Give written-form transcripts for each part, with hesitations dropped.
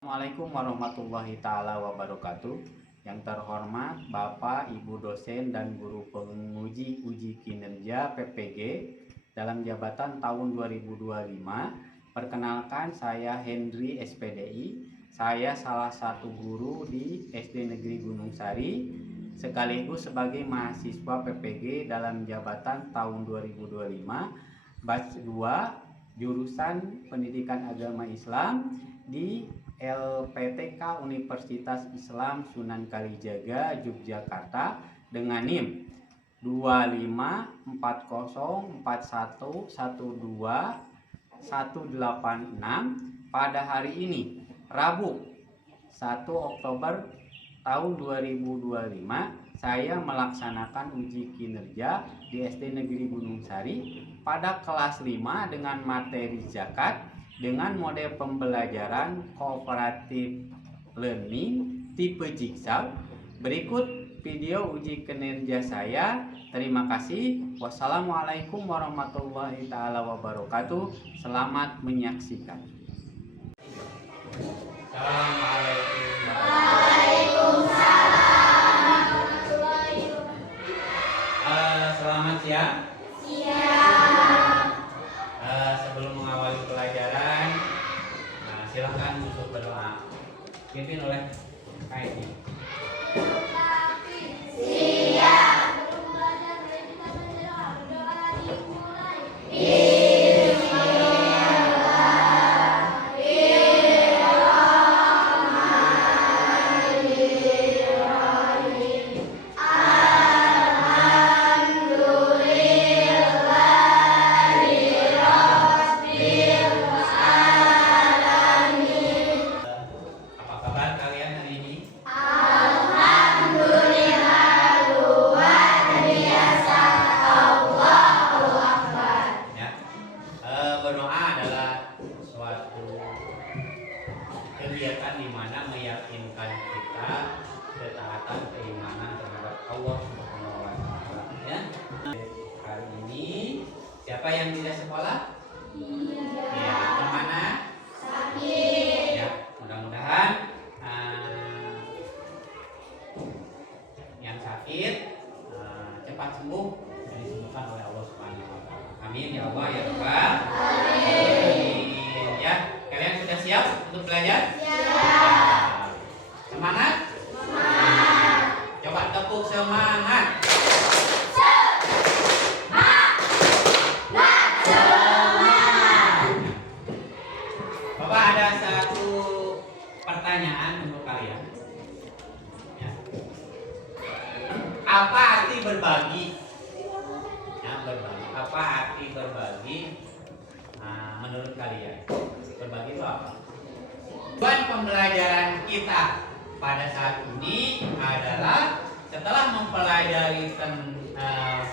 Assalamualaikum warahmatullahi taala wabarakatuh. Yang terhormat Bapak, Ibu dosen dan guru penguji uji kinerja PPG dalam jabatan tahun 2025. Perkenalkan, saya Hendri SPDI. Saya salah satu guru di SD Negeri Gunung Sari sekaligus sebagai mahasiswa PPG dalam jabatan tahun 2025 batch 2 jurusan Pendidikan Agama Islam di LPTK Universitas Islam Sunan Kalijaga Yogyakarta dengan NIM 25404112 pada hari ini Rabu 1 Oktober tahun 2025. Saya melaksanakan uji kinerja di SD Negeri Gunung Sari pada kelas 5 dengan materi zakat dengan model pembelajaran cooperative learning tipe jigsaw. Berikut video uji kinerja saya. Terima kasih. Wassalamualaikum warahmatullahi taala wabarakatuh. Selamat menyaksikan. Selamat siang. Sebelum mengawali pelajaran, silakan untuk berdoa. Pimpin oleh KID. Kegiatan di mana meyakinkan kita ketaatan keimanan terhadap Allah Subhanahu wa taala. Ya. Hari ini siapa yang tidak sekolah? Ya, kemana? Sakit. Ya, mudah-mudahan yang sakit cepat sembuh dan disembuhkan oleh Allah Subhanahu wa taala. Amin ya Allah ya Rabbal alamin. Ya, kalian sudah siap untuk belajar? Semangat? Semangat. Coba tepuk semangat. Semangat. Bapak ada satu pertanyaan untuk kalian. Ya. Apa arti berbagi? Ya, berbagi. Apa arti berbagi? Menurut kalian, berbagi itu apa? Tujuan pembelajaran kita pada saat ini adalah setelah mempelajari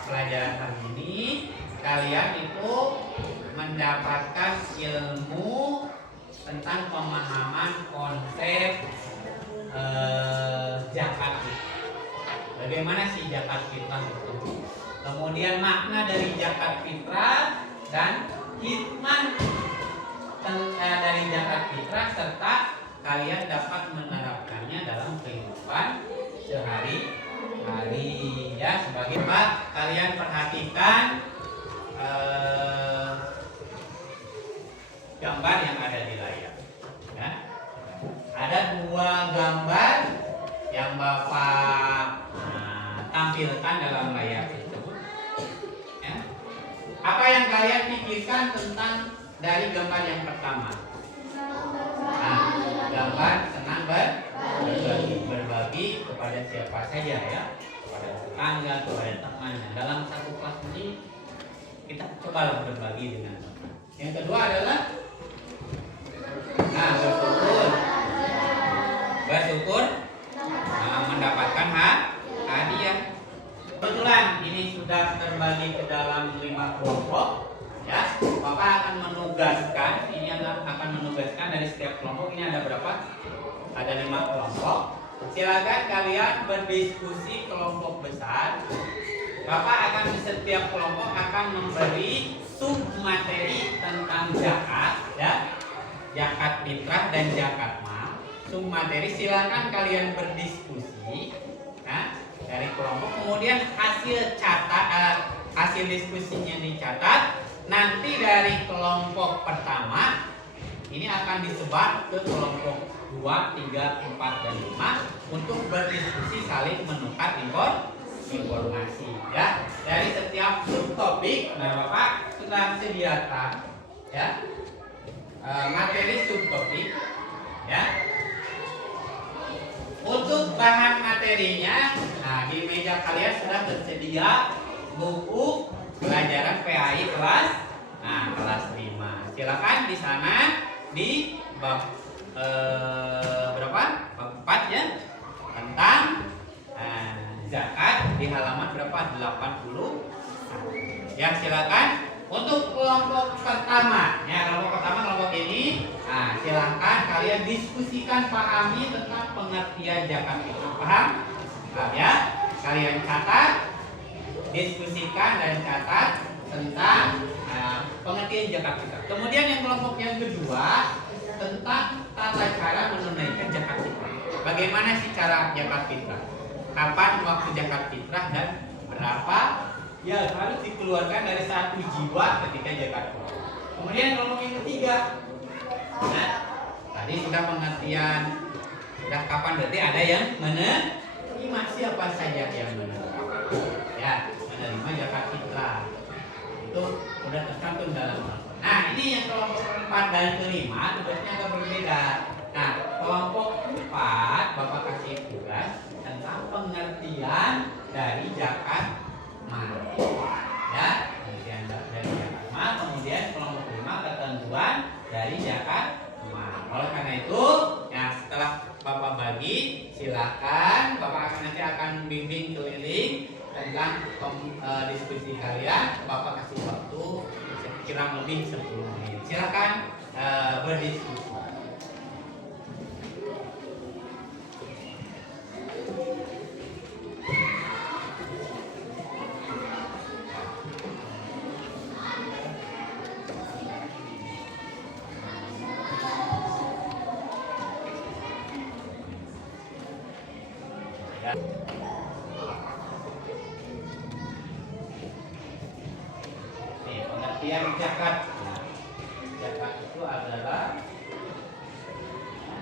pelajaran hari ini, kalian itu mendapatkan ilmu tentang pemahaman konsep zakat. Bagaimana sih zakat fitrah itu? Kemudian makna dari zakat fitrah dan hikmah dari zakat fitrah serta kalian dapat menerapkannya dalam kehidupan sehari-hari. Ya, sebagai kalian perhatikan gambar yang ada di layar. Ya. Ada dua gambar yang Bapak tampilkan dalam layar tersebut. Ya. Apa yang kalian pikirkan tentang dari gambar yang pertama? Gambar senang berbagi kepada siapa saja, ya, kepada tetangga, kepada teman. Dalam satu kelas ini kita coba berbagi dengan teman. Yang kedua adalah bersyukur mendapatkan hadiah. Kebetulan ini sudah terbagi ke dalam 5 kelompok. Ya, Bapak akan menugaskan, dari setiap kelompok ini ada berapa? Ada 5 kelompok. Silakan kalian berdiskusi kelompok besar. Bapak akan di setiap kelompok akan memberi sub materi tentang zakat, ya, zakat fitrah dan zakat mal. materi, silakan kalian berdiskusi. Nah, dari kelompok, kemudian hasil diskusinya dicatat. Nanti dari kelompok pertama ini akan disebar ke kelompok 2, 3, 4, dan 5 untuk berdiskusi, saling menukar informasi ya dari setiap subtopik. Nah, Bapak sudah sediakan ya materi subtopik ya. Untuk bahan materinya, nah di meja kalian sudah tersedia buku pelajaran PAI kelas 5. Silakan di sana di bab berapa? Bab 4 ya, tentang zakat di halaman berapa? 80. Ya, silakan. Untuk kelompok pertama, ya kelompok ini, nah silakan kalian diskusikan, pahami tentang pengertian zakat fitrah. Paham? Paham ya? Kalian catat, diskusikan dan catat tentang pengertian zakat fitrah. Kemudian yang kelompok yang kedua tentang tata cara menunaikan zakat fitrah. Bagaimana sih cara zakat fitrah? Kapan waktu zakat fitrah dan berapa ya harus dikeluarkan dari satu jiwa ketika zakat fitrah. Kemudian kelompok yang ketiga, nah tadi sudah pengertian, sudah kapan berarti ada yang menerima, siapa saja yang menerima ya, menerima zakat fitrah itu sudah tercantum dalam Al-Quran. Nah ini yang kelompok 4 dan kelima tugasnya agak berbeda. Nah kelompok 4 Bapak kasih tugas tentang pengertian dari zakat mal ya, kemudian dari zakat mal, kemudian kelompok 5 ketentuan dari zakat mal. Oleh karena itu ya setelah Bapak bagi, silakan Bapak nanti akan bimbing keliling tentang diskusi kalian. Bapak kasih waktu kurang lebih 10 menit. Silakan berdiskusi. Pengertian zakat. Zakat itu adalah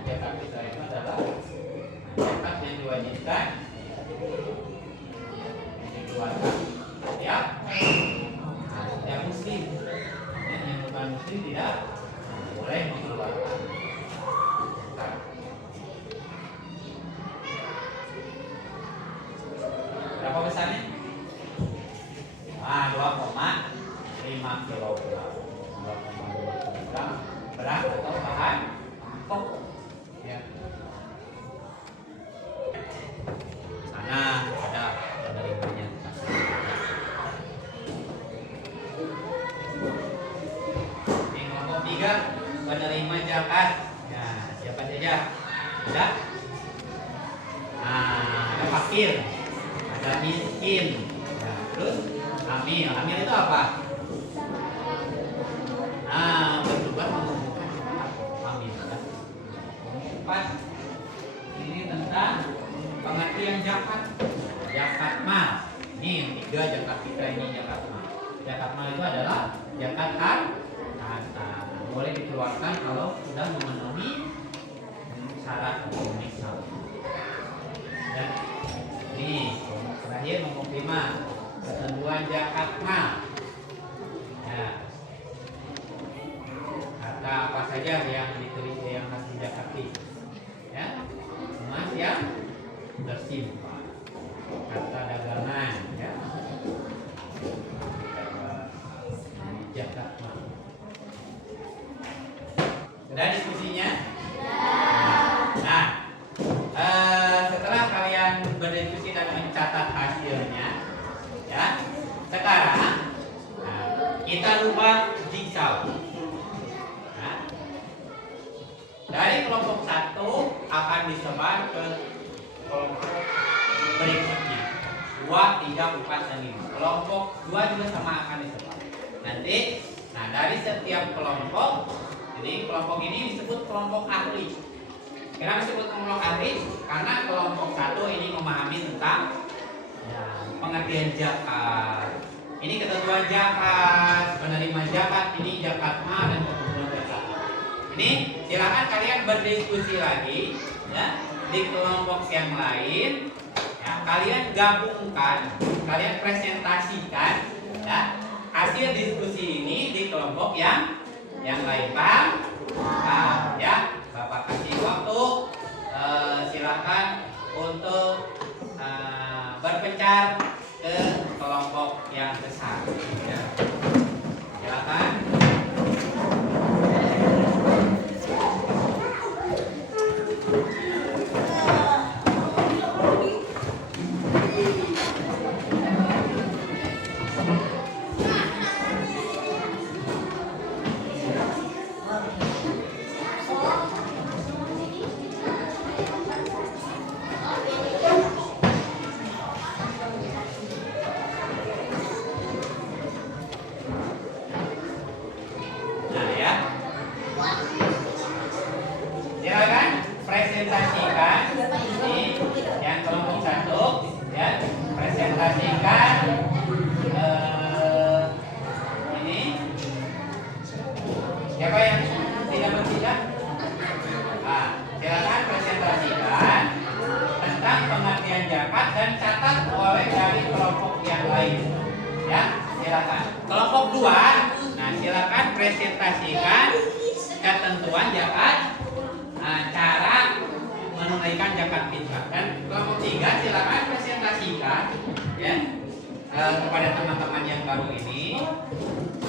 zakat itu adalah zakat yang diwajibkan dikeluarkan ya setiap muslim. Yang bukan muslim tidak boleh mengeluarkan. Berapa besarnya? 2,5 kilogram. 2,5 kilogram berat atau bahan pokok. Ya. Sana ada penerimanya. Yang kelompok 3 penerima zakat. Ya, siapa saja? Ada? Ada fakir, ada miskin, ya, terus hamil. Hamil itu apa? Berubah menghubungkan hamil. Ya. 4 ini tentang pengertian zakat. Zakat mal. Ini yang 3 zakat fitrah, ini zakat mal. Zakat mal itu adalah zakat harta. Boleh dikeluarkan kalau sudah memenuhi syarat memenuhi syarat. Dan ini terakhir nomor 5 ketentuan zakat mal. Ya. Harta apa saja yang diterima yang harus dizakati? Ya, emas yang tersimpan, harta dagangan, ya, zakat mal. Sudah diskusinya? Nah, setelah kalian berdiskusi dan mencatat hasilnya, ya, sekarang kita rubah jigsaw. Dari kelompok 1 akan disebar ke kelompok berikutnya 2, 3, 4, dan 5. Kelompok 2 juga sama akan disebar. Nanti, nah dari setiap kelompok, jadi kelompok ini disebut kelompok ahli. Kenapa disebut kelompok ahli? Karena kelompok satu ini memahami tentang pengertian zakat. Ini ketentuan zakat, penerima zakat, ini zakat ma dan ketentuan zakat. Ini silakan kalian berdiskusi lagi ya di kelompok yang lain. Ya, kalian gabungkan, kalian presentasikan ya hasil diskusi ini di kelompok yang lain, paham? Nah, ya, Bapak kasih waktu, silakan untuk berpencar ke kelompok yang besar. Ya. Silakan. Silakan presentasikan ini yang kelompok satu ya, presentasikan ini siapa yang tidak bertiga? Nah, silakan presentasikan tentang pengertian zakat dan catat oleh dari kelompok yang lain ya, silakan. Kelompok dua, nah silakan presentasikan ketentuan zakat, cara menunaikan zakat fitrah. Dan kelompok tiga silakan presentasikan ya kepada teman-teman yang baru ini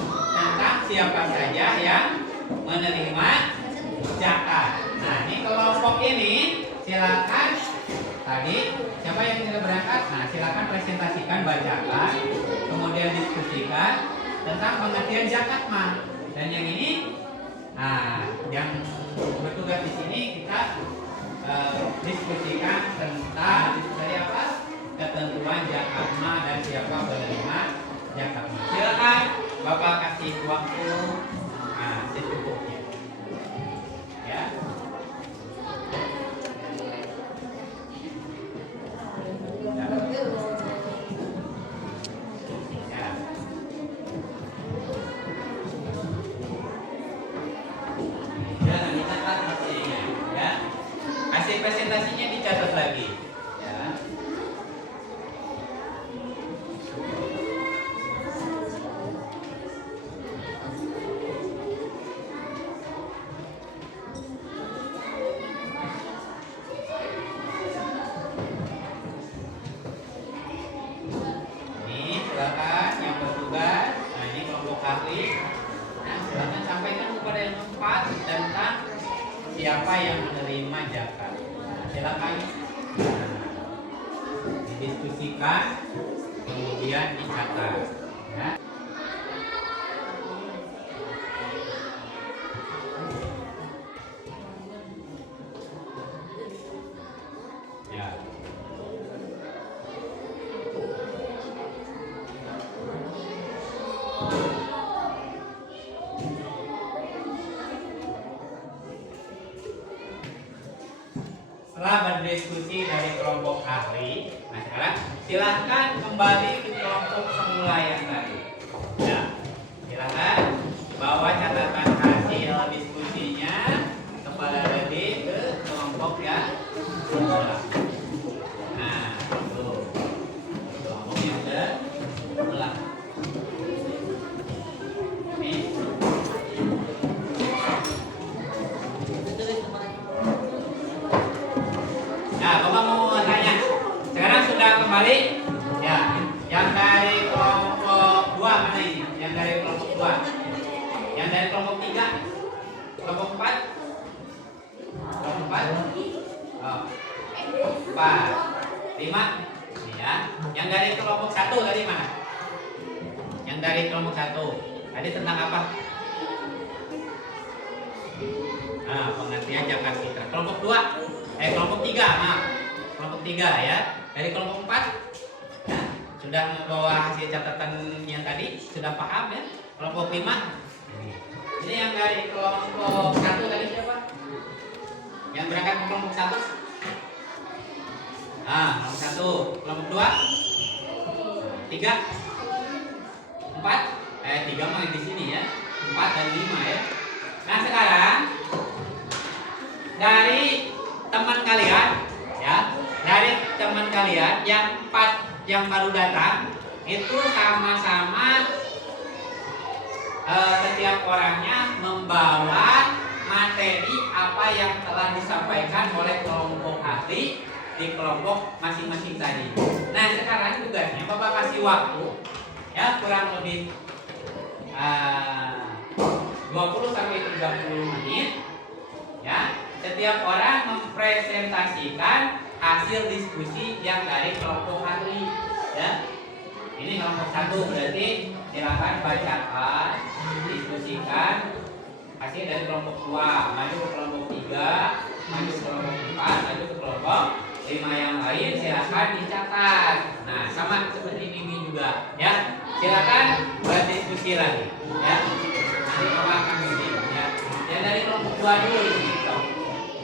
tentang siapa saja yang menerima zakat. Nah ini kelompok ini silakan tadi siapa yang tidak berangkat, nah silakan presentasikan, bacakan, kemudian diskusikan tentang pengertian zakat mah. Dan yang ini, nah yang bertugas di sini kita diskusikan tentang dari apa ketentuan zakat ma dan siapa penerima zakat ma. Silakan Bapak kasih waktu secukupnya ya. Presentasinya dicatat lagi ya. Ini silakan yang bertugas. Nah ini kelompok ahli. Nah silakan sampaikan kepada yang keempat tentang siapa yang menerima zakat. Silakan didiskusikan, kemudian dicatat ya. Ya. Setelah berdiskusi dari kelompok ahli, nah sekarang silahkan kembali ke kelompok semula yang tadi. Ya, silahkan bawa catatan hasil diskusinya kembali lagi ke kelompok yang semula. Nah, itu kelompok yang semula. Nah, Bapak mau tanya. Sekarang sudah kembali? Ya. Yang dari kelompok 2 mana ini? Yang dari kelompok 2. Yang dari kelompok 3. Kelompok 4. Kelompok 4. Oh. 4. 5. Ya. Yang dari kelompok 1 tadi mana? Yang dari kelompok 1. Tadi tentang apa? Nah, pengertian zakat fitrah. Kelompok 2. Kelompok 3, maaf. Kelompok 3 ya. Dari kelompok 4 ya, sudah membawa hasil catatan yang tadi, sudah paham ya. Kelompok 5. Ini yang dari kelompok 1 tadi siapa? Yang berangkat ke kelompok 1? Kelompok 1, kelompok 2, 3, 4, 3 mah di sini ya, 4 dan 5 ya. Nah sekarang dari teman kalian ya, dari teman kalian yang 4 yang baru datang itu sama-sama setiap orangnya membawa materi apa yang telah disampaikan oleh kelompok ahli di kelompok masing-masing tadi. Nah sekarang tugasnya Bapak kasih waktu ya kurang lebih 20 sampai 30 menit ya. Setiap orang mempresentasikan hasil diskusi yang dari kelompok ahli ya. Ini kelompok 1 berarti silakan bacakan, diskusikan hasil dari kelompok 2, maju ke kelompok 3, maju ke kelompok 4, maju ke kelompok 5 yang lain silakan dicatat. Nah, sama seperti ini juga ya. Silakan berdiskusi lagi ya. Nanti Bapak akan isi ya. Yang dari kelompok 2 dulu gitu.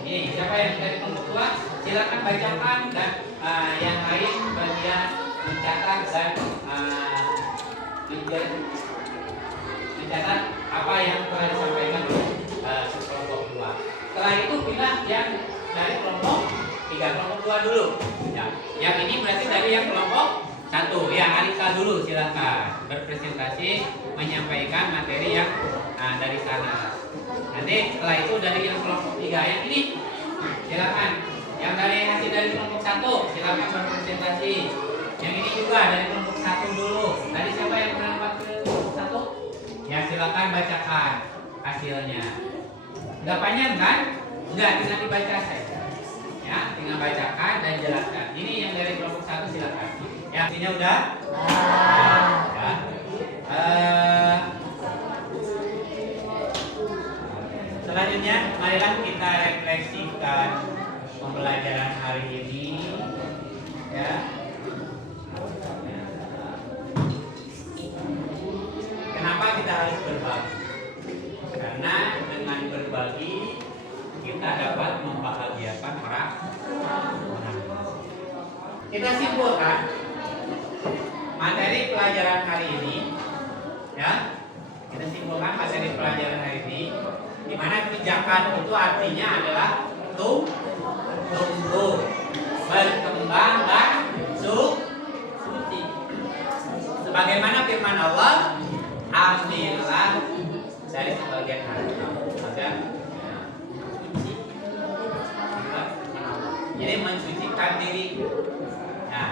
Ini siapa yang dari kelompok 2 silakan bacakan dan yang lain bagian mencatat dan mencatat apa yang telah disampaikan oleh kelompok 2. Setelah itu pilih yang dari kelompok 3, kelompok 2 dulu. Ya. Yang ini berarti dari yang kelompok 1. Ya, Arika dulu silakan berpresentasi menyampaikan materi yang dari sana. Nanti setelah itu dari yang kelompok 3 yang ini silakan. Yang dari hasil dari kelompok 1 silakan berpresentasi. Yang ini juga dari kelompok 1 dulu. Tadi siapa yang berangkat ke kelompok 1? Ya silakan bacakan hasilnya. Enggak panjang kan? Enggak, tinggal dibaca saja. Ya, tinggal bacakan dan jelaskan. Ini yang dari kelompok 1 silakan. Ya, artinya udah? Ya. Selanjutnya, marilah kita refleksikan pembelajaran hari ini. Ya. Kenapa kita harus berbagi? Karena dengan berbagi kita dapat membahagiakan orang. Kita simpulkan materi pelajaran hari ini, ya. Kita simpulkan materi pelajaran hari ini, di mana pijakan itu artinya adalah tumbuh, berkembang dan suci. Sebagaimana firman Allah, ambillah dari sebagian harta, maka suci. Jadi mensucikan diri. Nah,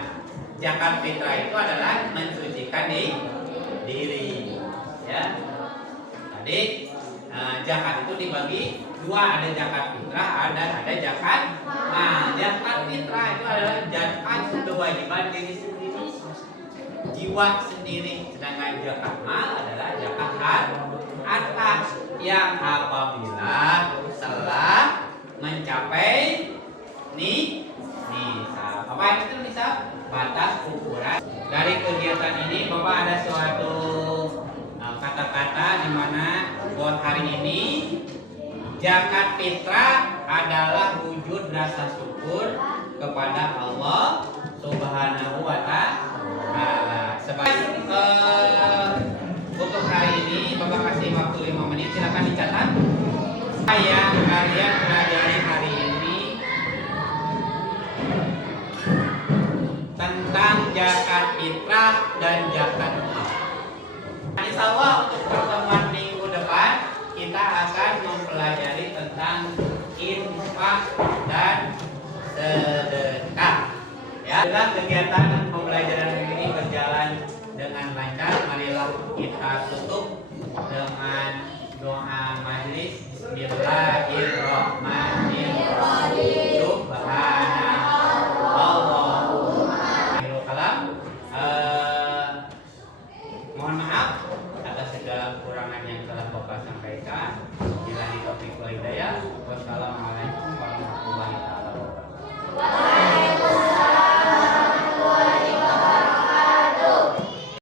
zakat fitrah itu adalah mensucikan diri. Ya. Tadi zakat itu dibagi dua, ada zakat fitrah, ada zakat. Nah, zakat fitrah itu adalah zakat kewajiban diri sendiri, jiwa sendiri. Sedangkan zakat mal adalah zakat harta yang apabila telah mencapai nisab. Apa itu nisab? Batas ukuran. Dari kegiatan ini Bapak ada suatu kata-kata di mana buat hari ini zakat fitrah adalah wujud rasa syukur kepada Allah Subhanahu wa ta'ala. Untuk hari ini Bapak kasih waktu 5 menit, silakan dicatat. Yang kalian pelajari hari ini tentang zakat fitrah dan zakat mal. Insya Allah untuk pertemuan minggu depan kita akan mempelajari tentang infak dan sedekah. Ya, setelah kegiatan pembelajaran ini berjalan dengan lancar, marilah kita tutup